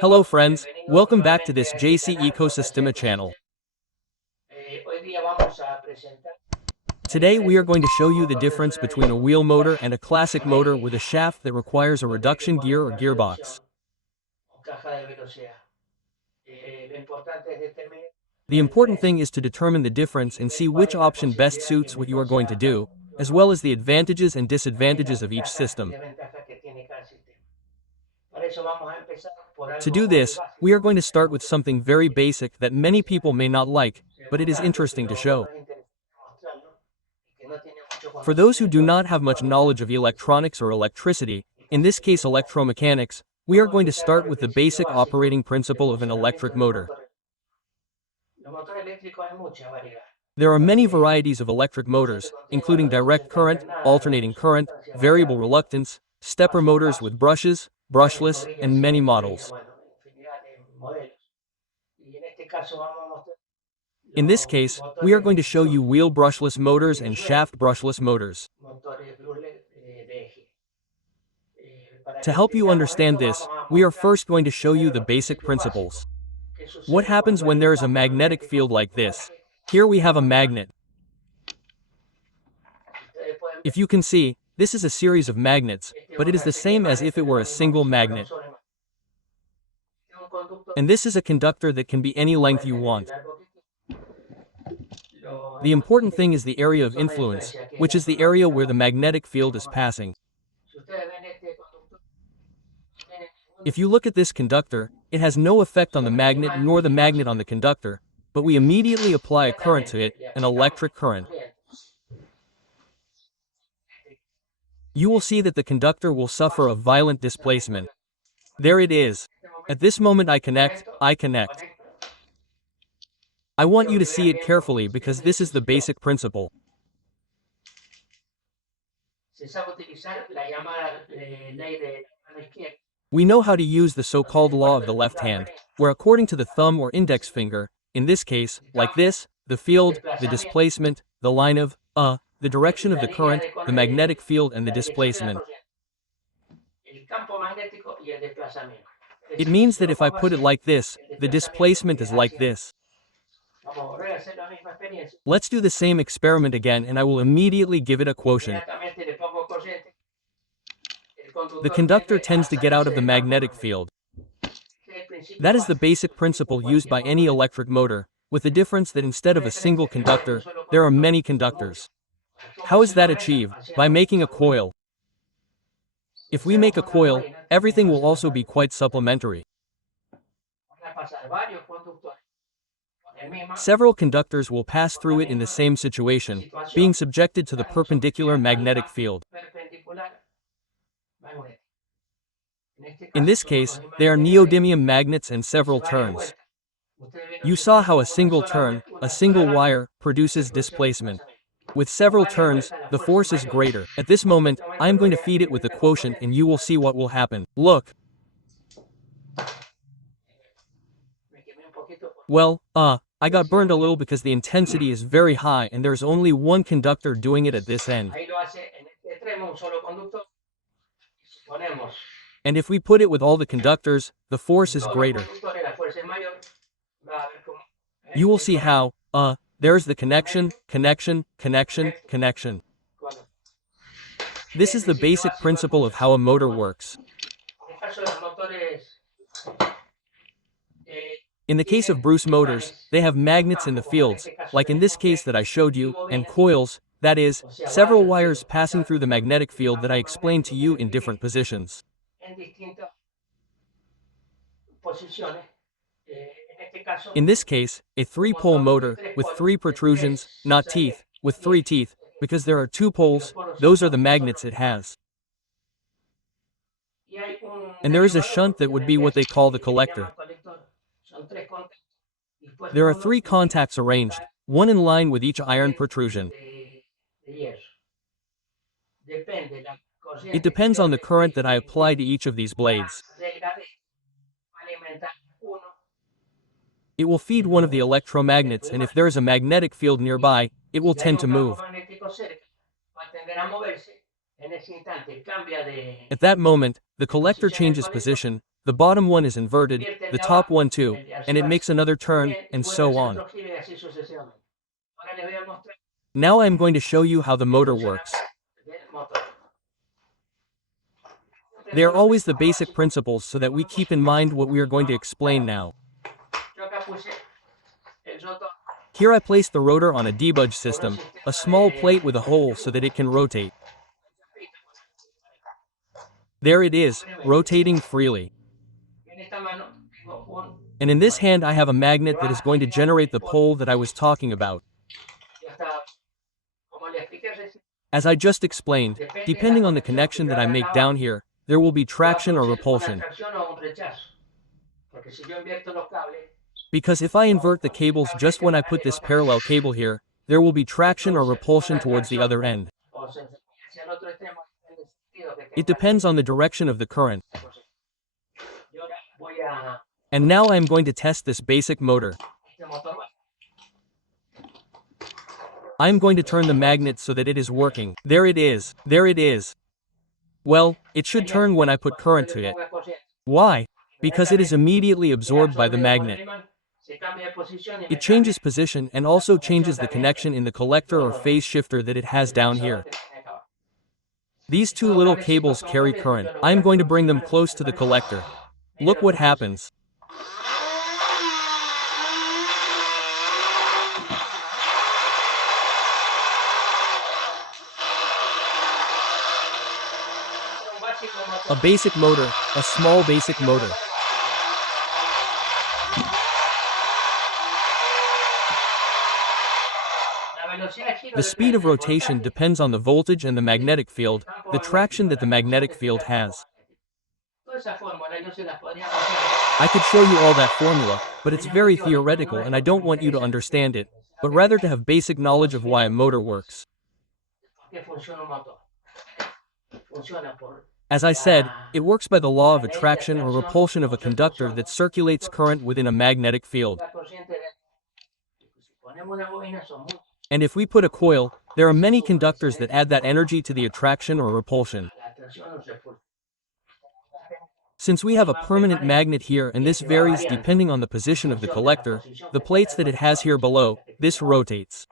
Hello friends, welcome back to this JC Ecosistema channel. Today we are going to show you the difference between a wheel motor and a classic motor with a shaft that requires a reduction gear or gearbox. The important thing is to determine the difference and see which option best suits what you are going to do, as well as the advantages and disadvantages of each system. To do this, we are going to start with something very basic that many people may not like, but it is interesting to show. For those who do not have much knowledge of electronics or electricity, in this case electromechanics, we are going to start with the basic operating principle of an electric motor. There are many varieties of electric motors, including direct current, alternating current, variable reluctance, stepper motors with brushes, brushless, and many models. In this case, we are going to show you wheel brushless motors and shaft brushless motors. To help you understand this, we are first going to show you the basic principles. What happens when there is a magnetic field like this? Here we have a magnet. If you can see, this is a series of magnets, but it is the same as if it were a single magnet. And this is a conductor that can be any length you want. The important thing is the area of influence, which is the area where the magnetic field is passing. If you look at this conductor, it has no effect on the magnet nor the magnet on the conductor, but we immediately apply a current to it, an electric current. You will see that the conductor will suffer a violent displacement. There it is. At this moment I connect. I want you to see it carefully because this is the basic principle. We know how to use the so-called law of the left hand, where according to the thumb or index finger, in this case, like this, the field, the displacement, the line of, the direction of the current, the magnetic field and the displacement. It means that if I put it like this, the displacement is like this. Let's do the same experiment again and I will immediately give it a quotient. The conductor tends to get out of the magnetic field. That is the basic principle used by any electric motor, with the difference that instead of a single conductor, there are many conductors. How is that achieved? By making a coil. If we make a coil, everything will also be quite supplementary. Several conductors will pass through it in the same situation, being subjected to the perpendicular magnetic field. In this case, they are neodymium magnets and several turns. You saw how a single turn, a single wire, produces displacement. With several turns, the force is greater. At this moment, I am going to feed it with the quotient and you will see what will happen. Look. Well, I got burned a little because the intensity is very high and there's only one conductor doing it at this end. And if we put it with all the conductors, the force is greater. You will see how, there's the connection. This is the basic principle of how a motor works. In the case of Bruce motors, they have magnets in the fields, like in this case that I showed you, and coils, that is, several wires passing through the magnetic field that I explained to you in different positions. In this case, a three-pole motor, with three protrusions, not teeth, with three teeth, because there are two poles, those are the magnets it has. And there is a shunt that would be what they call the collector. There are three contacts arranged, one in line with each iron protrusion. It depends on the current that I apply to each of these blades. It will feed one of the electromagnets and if there is a magnetic field nearby, it will tend to move. At that moment, the collector changes position, The bottom one is inverted, the top one too, and it makes another turn, and so on. Now I am going to show you how the motor works. They are always the basic principles so that we keep in mind what we are going to explain now. Here I place the rotor on a debudge system, a small plate with a hole so that it can rotate. There it is, rotating freely. And in this hand I have a magnet that is going to generate the pole that I was talking about. As I just explained, depending on the connection that I make down here, there will be traction or repulsion. Because if I invert the cables just when I put this parallel cable here, there will be traction or repulsion towards the other end. It depends on the direction of the current. And now I am going to test this basic motor. I am going to turn the magnet so that it is working. There it is. There it is. Well, it should turn when I put current to it. Why? Because it is immediately absorbed by the magnet. It changes position and also changes the connection in the collector or phase shifter that it has down here. These two little cables carry current. I am going to bring them close to the collector. Look what happens. A basic motor, a small basic motor. The speed of rotation depends on the voltage and the magnetic field, the traction that the magnetic field has. I could show you all that formula, but it's very theoretical and I don't want you to understand it, but rather to have basic knowledge of why a motor works. As I said, it works by the law of attraction or repulsion of a conductor that circulates current within a magnetic field. And if we put a coil, there are many conductors that add that energy to the attraction or repulsion. Since we have a permanent magnet here and this varies depending on the position of the collector, the plates that it has here below, this rotates.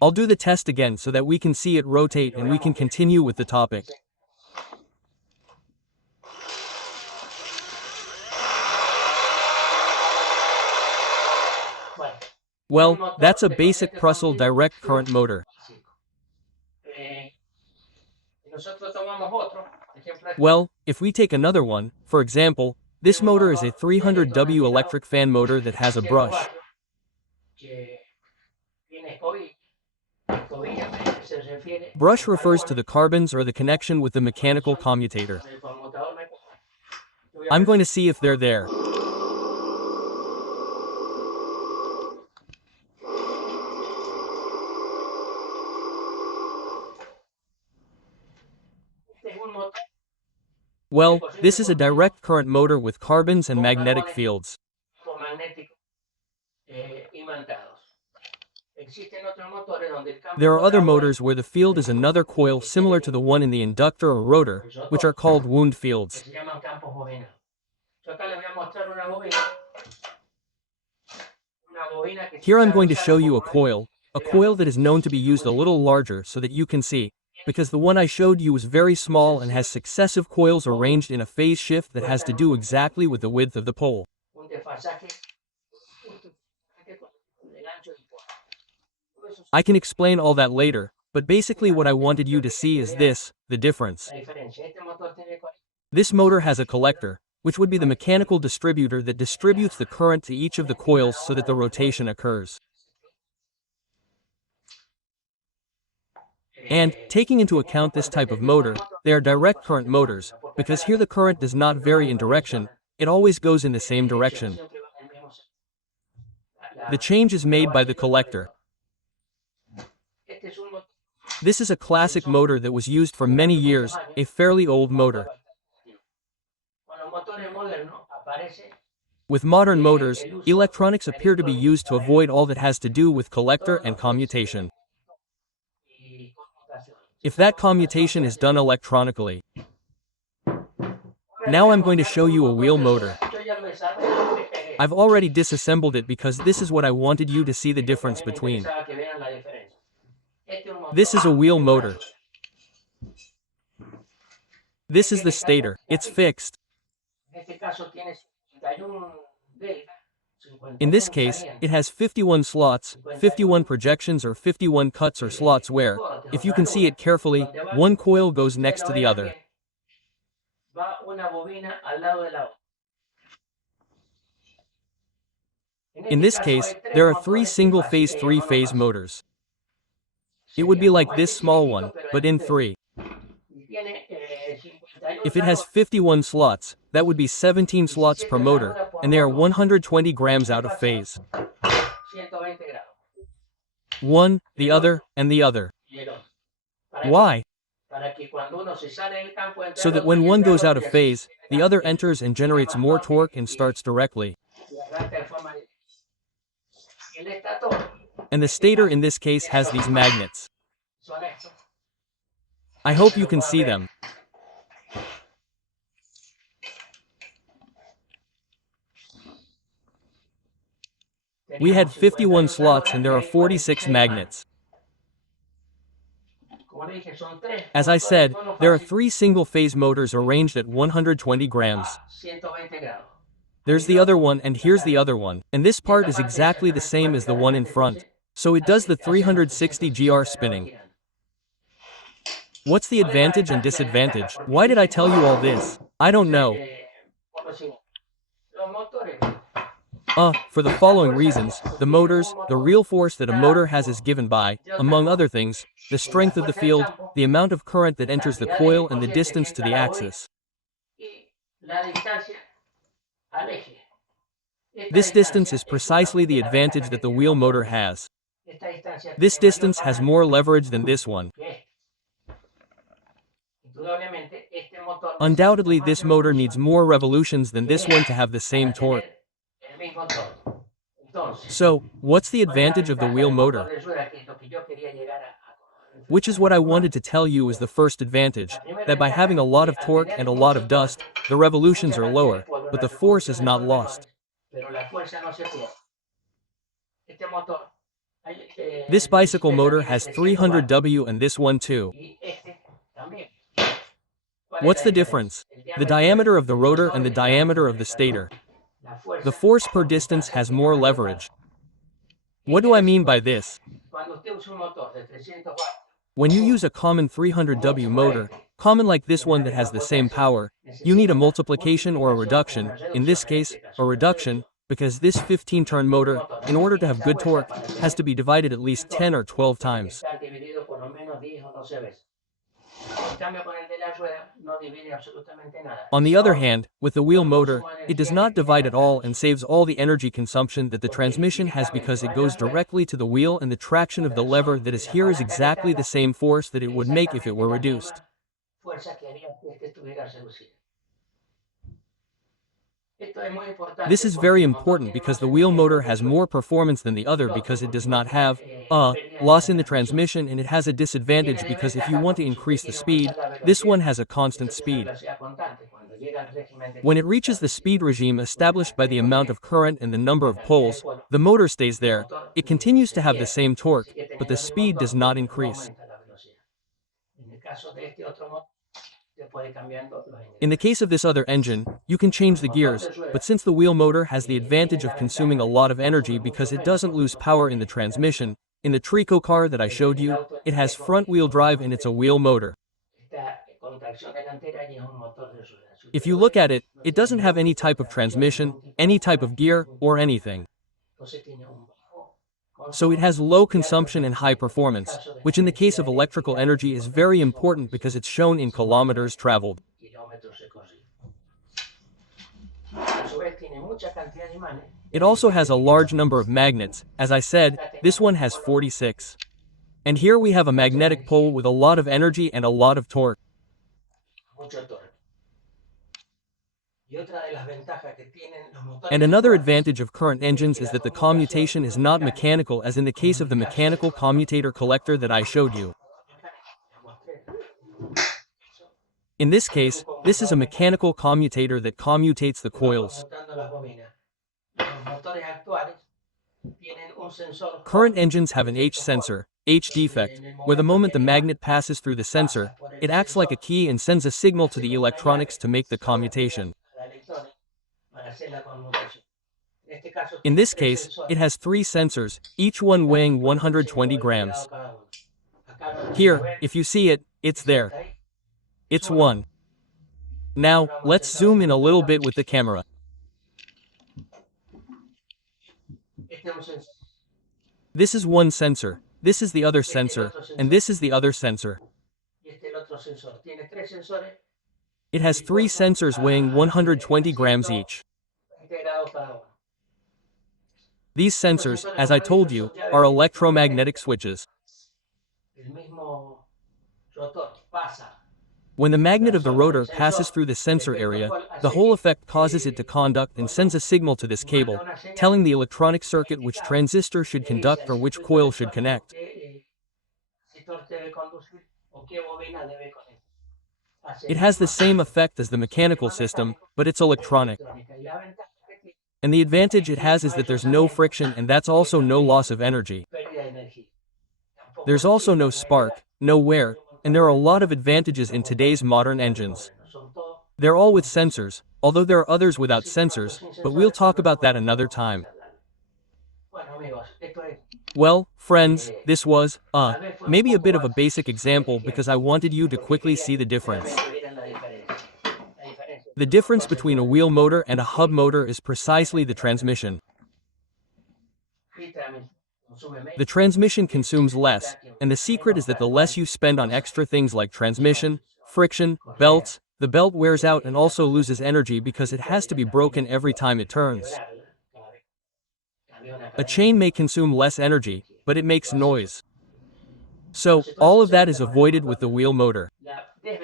I'll do the test again so that we can see it rotate and we can continue with the topic. Well, that's a basic Prussell direct current motor. Well, if we take another one, for example, this motor is a 300W electric fan motor that has a brush. Brush refers to the carbons or the connection with the mechanical commutator. I'm going to see if they're there. Well, this is a direct current motor with carbons and magnetic fields. There are other motors where the field is another coil similar to the one in the inductor or rotor, which are called wound fields. Here I'm going to show you a coil that is known to be used a little larger so that you can see, because the one I showed you was very small and has successive coils arranged in a phase shift that has to do exactly with the width of the pole. I can explain all that later, but basically what I wanted you to see is this, the difference. This motor has a collector, which would be the mechanical distributor that distributes the current to each of the coils so that the rotation occurs. And, taking into account this type of motor, they are direct current motors, because here the current does not vary in direction, it always goes in the same direction. The change is made by the collector. This is a classic motor that was used for many years, a fairly old motor. With modern motors, electronics appear to be used to avoid all that has to do with collector and commutation. If that commutation is done electronically. Now I'm going to show you a wheel motor. I've already disassembled it because this is what I wanted you to see the difference between. This is a wheel motor. This is the stator. It's fixed. In this case, it has 51 slots, 51 projections or 51 cuts or slots where, if you can see it carefully, one coil goes next to the other. In this case, there are 3 single-phase 3-phase motors. It would be like this small one, but in 3. If it has 51 slots, that would be 17 slots per motor, and they are 120 grams out of phase. One, the other, and the other. Why? So that when one goes out of phase, the other enters and generates more torque and starts directly. And the stator in this case has these magnets. I hope you can see them. We had 51 slots and there are 46 magnets. As I said, there are 3 single-phase motors arranged at 120 grams. There's the other one and here's the other one, and this part is exactly the same as the one in front, so it does the 360 GR spinning. What's the advantage and disadvantage? Why did I tell you all this? I don't know. For the following reasons: the motors, the real force that a motor has is given by, among other things, the strength of the field, the amount of current that enters the coil and the distance to the axis. This distance is precisely the advantage that the wheel motor has. This distance has more leverage than this one. Undoubtedly, this motor needs more revolutions than this one to have the same torque. So, what's the advantage of the wheel motor? Which is what I wanted to tell you is the first advantage, that by having a lot of torque and a lot of dust, the revolutions are lower, but the force is not lost. This bicycle motor has 300 W and this one too. What's the difference? The diameter of the rotor and the diameter of the stator. The force per distance has more leverage. What do I mean by this? When you use a common 300 W motor, common like this one that has the same power, you need a multiplication or a reduction, in this case, a reduction, because this 15-turn motor, in order to have good torque, has to be divided at least 10 or 12 times. On the other hand, with the wheel motor, it does not divide at all and saves all the energy consumption that the transmission has because it goes directly to the wheel and the traction of the lever that is here is exactly the same force that it would make if it were reduced. This is very important because the wheel motor has more performance than the other because it does not have loss in the transmission, and it has a disadvantage because if you want to increase the speed, this one has a constant speed. When it reaches the speed regime established by the amount of current and the number of poles, the motor stays there. It continues to have the same torque, but the speed does not increase. In the case of this other engine, you can change the gears, but since the wheel motor has the advantage of consuming a lot of energy because it doesn't lose power in the transmission, in the Trico car that I showed you, it has front-wheel drive and it's a wheel motor. If you look at it, it doesn't have any type of transmission, any type of gear, or anything. So it has low consumption and high performance, which in the case of electrical energy is very important because it's shown in kilometers traveled. It also has a large number of magnets. As I said, this one has 46. And here we have a magnetic pole with a lot of energy and a lot of torque. And another advantage of current engines is that the commutation is not mechanical as in the case of the mechanical commutator collector that I showed you. In this case, this is a mechanical commutator that commutates the coils. Current engines have an H sensor, H defect, where the moment the magnet passes through the sensor, it acts like a key and sends a signal to the electronics to make the commutation. In this case, it has 3 sensors, each one weighing 120 grams. Here, if you see it, it's there. It's 1. Now, let's zoom in a little bit with the camera. This is one sensor, this is the other sensor, and this is the other sensor. It has 3 sensors weighing 120 grams each. These sensors, as I told you, are electromagnetic switches. When the magnet of the rotor passes through the sensor area, the whole effect causes it to conduct and sends a signal to this cable, telling the electronic circuit which transistor should conduct or which coil should connect. It has the same effect as the mechanical system, but it's electronic. And the advantage it has is that there's no friction, and that's also no loss of energy. There's also no spark, no wear, and there are a lot of advantages in today's modern engines. They're all with sensors, although there are others without sensors, but we'll talk about that another time. Well, friends, this was, maybe a bit of a basic example because I wanted you to quickly see the difference. The difference between a wheel motor and a hub motor is precisely the transmission. The transmission consumes less, and the secret is that the less you spend on extra things like transmission, friction, belts, the belt wears out and also loses energy because it has to be broken every time it turns. A chain may consume less energy, but it makes noise. So, all of that is avoided with the wheel motor.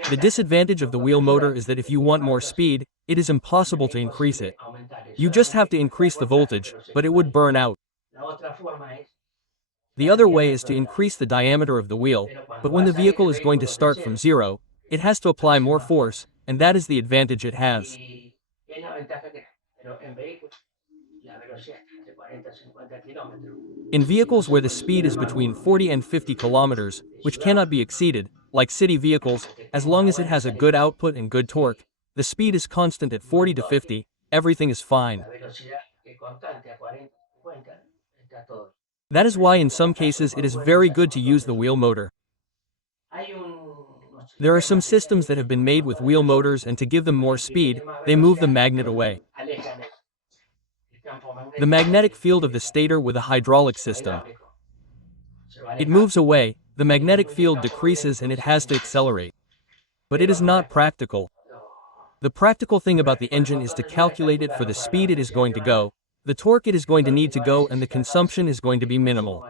The disadvantage of the wheel motor is that if you want more speed, it is impossible to increase it. You just have to increase the voltage, but it would burn out. The other way is to increase the diameter of the wheel, but when the vehicle is going to start from zero, it has to apply more force, and that is the advantage it has. In vehicles where the speed is between 40 and 50 kilometers, which cannot be exceeded, like city vehicles, as long as it has a good output and good torque, the speed is constant at 40 to 50, everything is fine. That is why in some cases it is very good to use the wheel motor. There are some systems that have been made with wheel motors, and to give them more speed, they move the magnet away. The magnetic field of the stator with a hydraulic system. It moves away, the magnetic field decreases and it has to accelerate. But it is not practical. The practical thing about the engine is to calculate it for the speed it is going to go, the torque it is going to need to go, and the consumption is going to be minimal.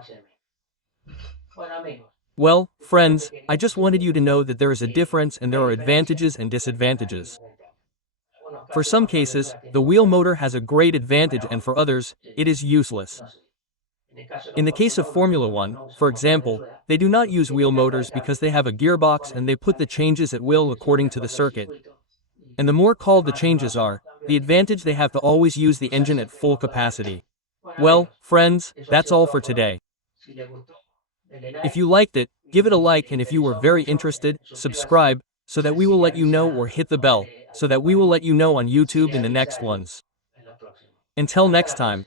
Well, friends, I just wanted you to know that there is a difference and there are advantages and disadvantages. For some cases, the wheel motor has a great advantage, and for others, it is useless. In the case of Formula One, for example, they do not use wheel motors because they have a gearbox and they put the changes at will according to the circuit. And the more called the changes are, the advantage they have to always use the engine at full capacity. Well, friends, that's all for today. If you liked it, give it a like, and if you were very interested, subscribe, so that we will let you know, or hit the bell, so that we will let you know on YouTube in the next ones. Until next time,